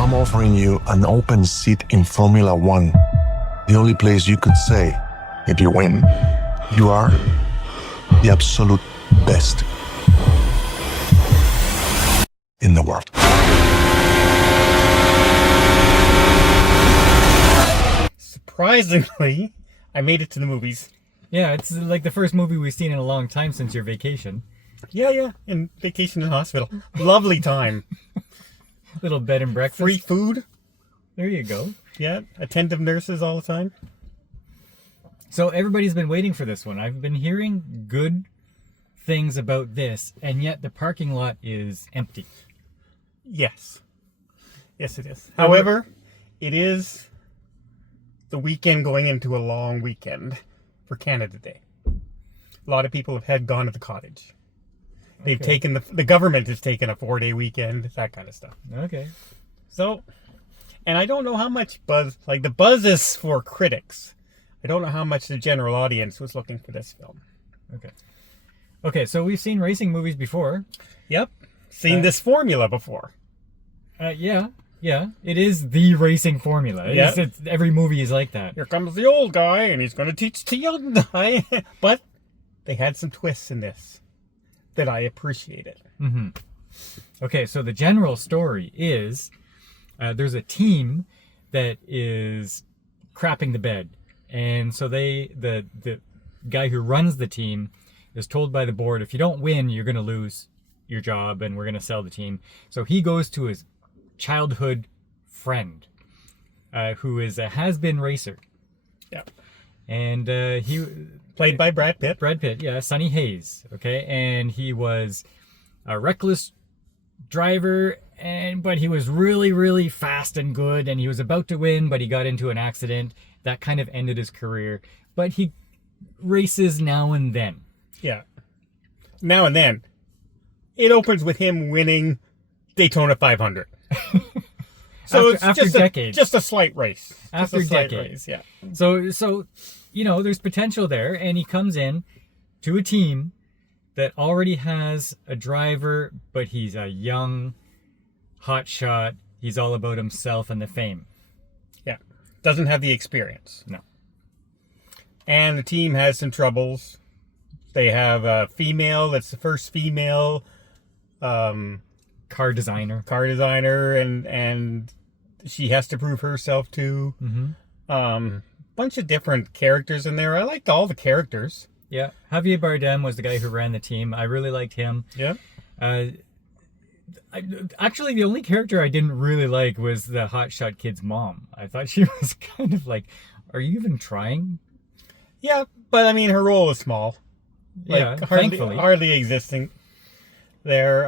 I'm offering you an open seat in Formula One. The only place you could say, if you win, you are the absolute best in the world. Surprisingly, I made it to the movies. Yeah, it's like the first movie we've seen in a long time since your vacation. Yeah, in vacation in hospital. Lovely time. Little bed and breakfast. Free food. There you go. Yeah, attentive nurses all the time. So everybody's been waiting for this one. I've been hearing good things about this, and yet the parking lot is empty. Yes. Yes, it is. However, it is the weekend going into a long weekend for Canada Day. A lot of people have gone to the cottage. They've taken the government has taken a 4-day weekend, that kind of stuff. Okay. So, and I don't know how much buzz, like the buzz is for critics. I don't know how much the general audience was looking for this film. Okay, so we've seen racing movies before. Yep. Seen this formula before. Yeah. It is the racing formula. Yeah. Every movie is like that. Here comes the old guy, and he's going to teach the young guy. But they had some twists in this that I appreciated. Mm-hmm. Okay, so the general story is there's a team that is crapping the bed. And so the guy who runs the team is told by the board, if you don't win, you're going to lose your job and we're going to sell the team. So he goes to his childhood friend who is a has-been racer. Yeah. And he... Played by Brad Pitt. Brad Pitt, yeah, Sonny Hayes, okay? And he was a reckless driver, but he was really, really fast and good, and he was about to win, but he got into an accident. That kind of ended his career. But he races now and then. Yeah. Now and then. It opens with him winning Daytona 500. So after decades. Just a slight race. After decades. Yeah. So there's potential there, and he comes in to a team that already has a driver, but he's a young hotshot. He's all about himself and the fame. Yeah. Doesn't have the experience. No. And the team has some troubles. They have a female, that's the first female car designer, and she has to prove herself too. Mm-hmm. Bunch of different characters in there. I liked all the characters. Yeah, Javier Bardem was the guy who ran the team. I really liked him. Yeah. Actually, the only character I didn't really like was the hotshot kid's mom. I thought she was kind of like, are you even trying? Yeah, but I mean, her role was small. Yeah, thankfully. Hardly existing there.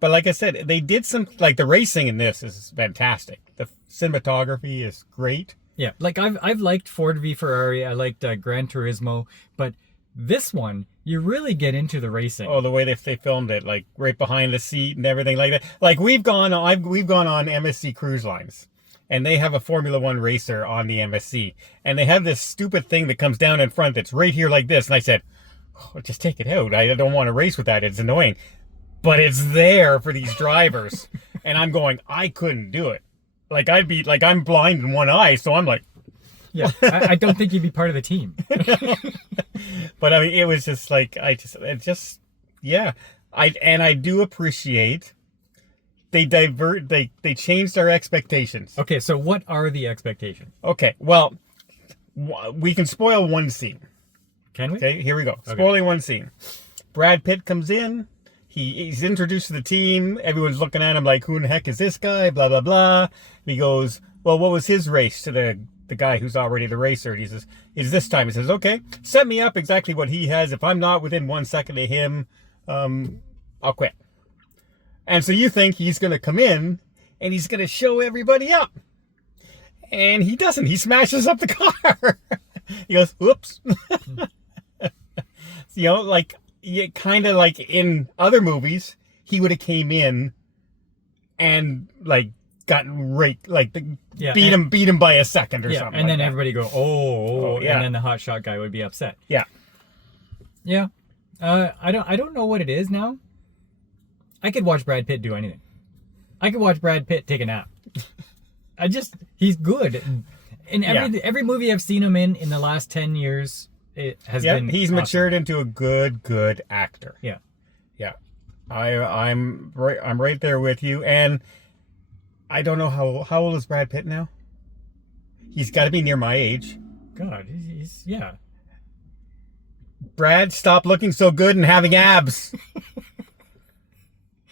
But like I said, they did some, like the racing in this is fantastic. The cinematography is great. Yeah, like I've liked Ford v Ferrari. I liked Gran Turismo, but this one, you really get into the racing. Oh, the way they filmed it, like right behind the seat and everything like that. Like we've gone on MSC Cruise Lines, and they have a Formula One racer on the MSC, and they have this stupid thing that comes down in front that's right here like this. And I said, oh, just take it out. I don't want to race with that. It's annoying. But it's there for these drivers. And I'm going, I couldn't do it. Like I'm blind in one eye, so I'm like, yeah, I don't think you'd be part of the team. But I mean, it was just like, I do appreciate they changed our expectations. Okay, so what are the expectations? Okay, well, we can spoil one scene. Can we? Okay, here we go. Okay. Spoiling one scene. Brad Pitt comes in. He's introduced to the team. Everyone's looking at him like, who in the heck is this guy? Blah, blah, blah. And he goes, well, what was his race to the guy who's already the racer? And he says, it's this time. He says, okay, set me up exactly what he has. If I'm not within 1 second of him, I'll quit. And so you think he's going to come in and he's going to show everybody up. And he doesn't. He smashes up the car. He goes, whoops. Like, kind of like in other movies, he would have came in and like gotten raked, like beat him by a second or something. And then like everybody go, oh, yeah. And then the hotshot guy would be upset. Yeah. I don't know what it is now. I could watch Brad Pitt do anything. I could watch Brad Pitt take a nap. He's good. In every movie I've seen him in the last 10 years, it has been he's awesome. matured into a good actor. Yeah. Yeah. I'm right there with you. And I don't know how old is Brad Pitt now? He's got to be near my age. God, he's yeah. Brad, stop looking so good and having abs.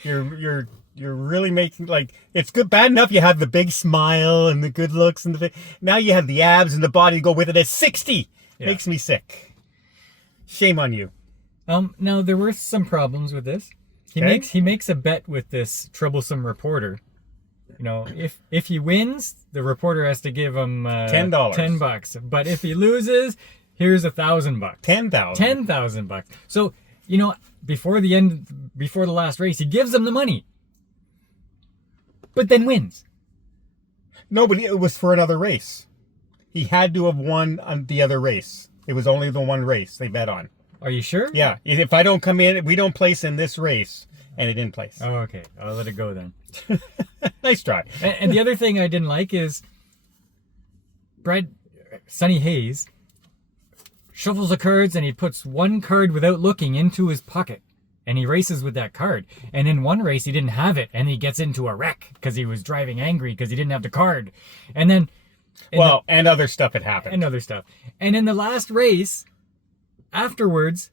You're really making, like, it's good bad enough you have the big smile and the good looks and now you have the abs and the body to go with it at 60. Yeah. Makes me sick. Shame on you. Now there were some problems with this. He makes a bet with this troublesome reporter. You know, if he wins, the reporter has to give him $10. $10. But if he loses, here's $1,000. $10,000. So, you know, before the last race, he gives them the money. But then wins. No, but it was for another race. He had to have won on the other race. It was only the one race they bet on. Are you sure? Yeah. If I don't come in, we don't place in this race, and it didn't place. Oh, okay. I'll let it go then. Nice try. And the other thing I didn't like is Sonny Hayes shuffles the cards and he puts one card without looking into his pocket. And he races with that card. And in one race, he didn't have it. And he gets into a wreck because he was driving angry because he didn't have the card. And then... and other stuff had happened. And other stuff. And in the last race, afterwards,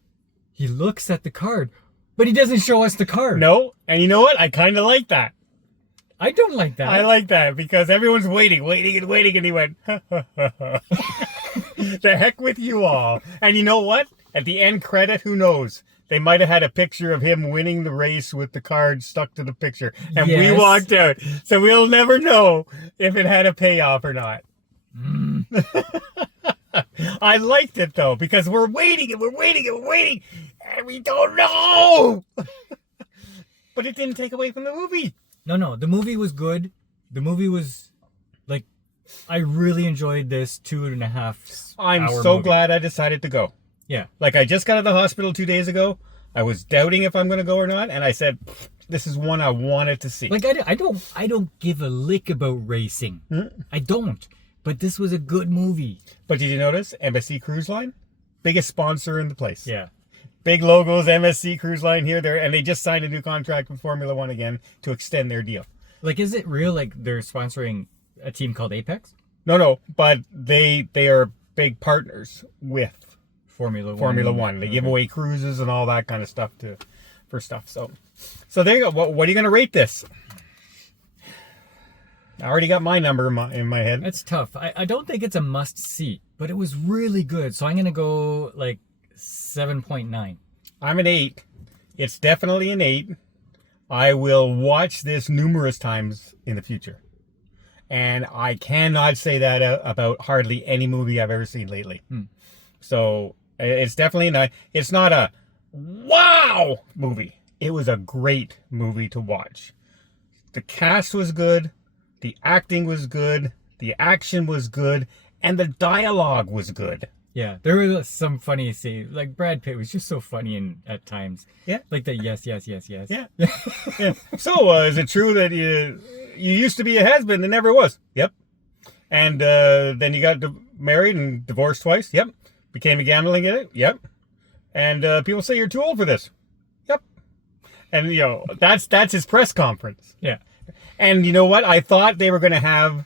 he looks at the card. But he doesn't show us the card. No. And you know what? I kind of like that. I don't like that. I like that because everyone's waiting. And he went, the heck with you all. And you know what? At the end credit, who knows? They might have had a picture of him winning the race with the card stuck to the picture. And we walked out. So we'll never know if it had a payoff or not. I liked it, though, because we're waiting. And we don't know. But it didn't take away from the movie. No. The movie was good. The movie was, like, I really enjoyed this 2.5 I'm hour so movie. glad I decided to go. Yeah. Like, I just got out of the hospital 2 days ago. I was doubting if I'm going to go or not. And I said, this is one I wanted to see. Like, I don't give a lick about racing. I don't. But this was a good movie. But did you notice? MSC Cruise Line? Biggest sponsor in the place. Yeah. Big logos, MSC Cruise Line here, there. And they just signed a new contract with Formula One again to extend their deal. Like, is it real, like, they're sponsoring a team called Apex? No. But they are big partners with Formula One. They give away cruises and all that kind of stuff for stuff. So there you go. What are you going to rate this? I already got my number in my head. It's tough. I don't think it's a must see, but it was really good. So I'm going to go like 7.9. I'm an 8. It's definitely an 8. I will watch this numerous times in the future. And I cannot say that about hardly any movie I've ever seen lately. So it's definitely not. It's not a wow movie. It was a great movie to watch. The cast was good. The acting was good. The action was good. And the dialogue was good. Yeah, there were some funny scenes. Like Brad Pitt was just so funny at times. Yeah. Like the yes. Yeah. Yeah. So is it true that you used to be a husband and never was? Yep. And then you got married and divorced twice? Yep. Became a gambling addict? Yep. And people say you're too old for this? Yep. And, you know, that's his press conference. Yeah. And you know what? I thought they were going to have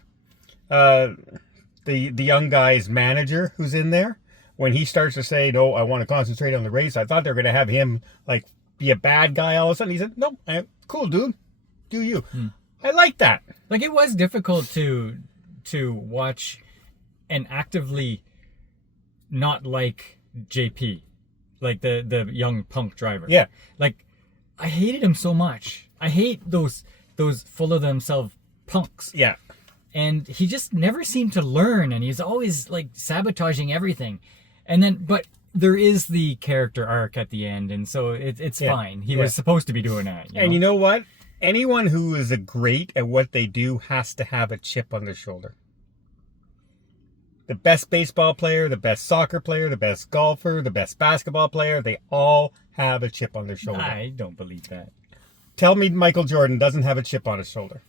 the young guy's manager who's in there. When he starts to say, no, I want to concentrate on the race, I thought they were going to have him, like, be a bad guy all of a sudden. He said, no, cool, dude. Do you. I like that. Like, it was difficult to watch and actively not like JP, like the young punk driver. Yeah. Like, I hated him so much. I hate those full of themselves punks. Yeah. And he just never seemed to learn, and he's always like sabotaging everything. And then, but there is the character arc at the end, and so it's fine. He was supposed to be doing that. And you know what? Anyone who is great at what they do has to have a chip on their shoulder. The best baseball player, the best soccer player, the best golfer, the best basketball player, they all have a chip on their shoulder. I don't believe that. Tell me Michael Jordan doesn't have a chip on his shoulder.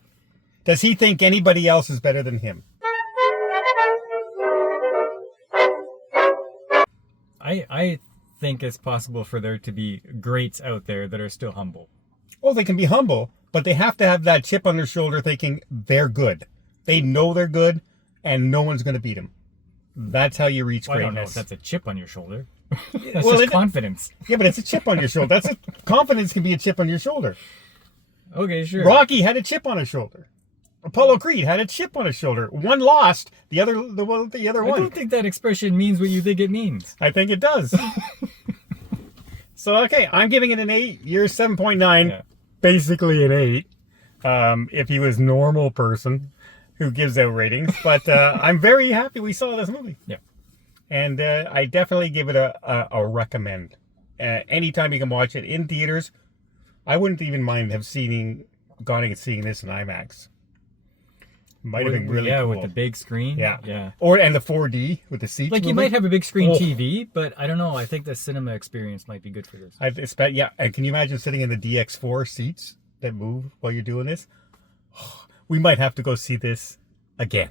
Does he think anybody else is better than him? I think it's possible for there to be greats out there that are still humble. Oh, they can be humble, but they have to have that chip on their shoulder thinking they're good. They know they're good, and no one's going to beat them. That's how you reach Well, I don't know greatness. if that's a chip on your shoulder. That's Well, just confidence. Yeah, but it's a chip on your shoulder. Confidence can be a chip on your shoulder. Okay, sure. Rocky had a chip on his shoulder. Apollo Creed had a chip on his shoulder. One lost, the other I won. don't think that expression means what you think it means. I think it does. So, okay, I'm giving it an 8. You're 7.9. Yeah. Basically an 8. If he was normal person who gives out ratings. But I'm very happy we saw this movie. Yeah. And I definitely give it a recommend. Anytime you can watch it in theaters, I wouldn't even mind gone and seeing this in IMAX. Might have been really cool. with the big screen. Yeah. Yeah. And the 4D with the seats. Like you moving. might have a big screen Oh. TV, but I don't know. I think the cinema experience might be good for this. I expect, yeah. And can you imagine sitting in the DX4 seats that move while you're doing this? We might have to go see this again.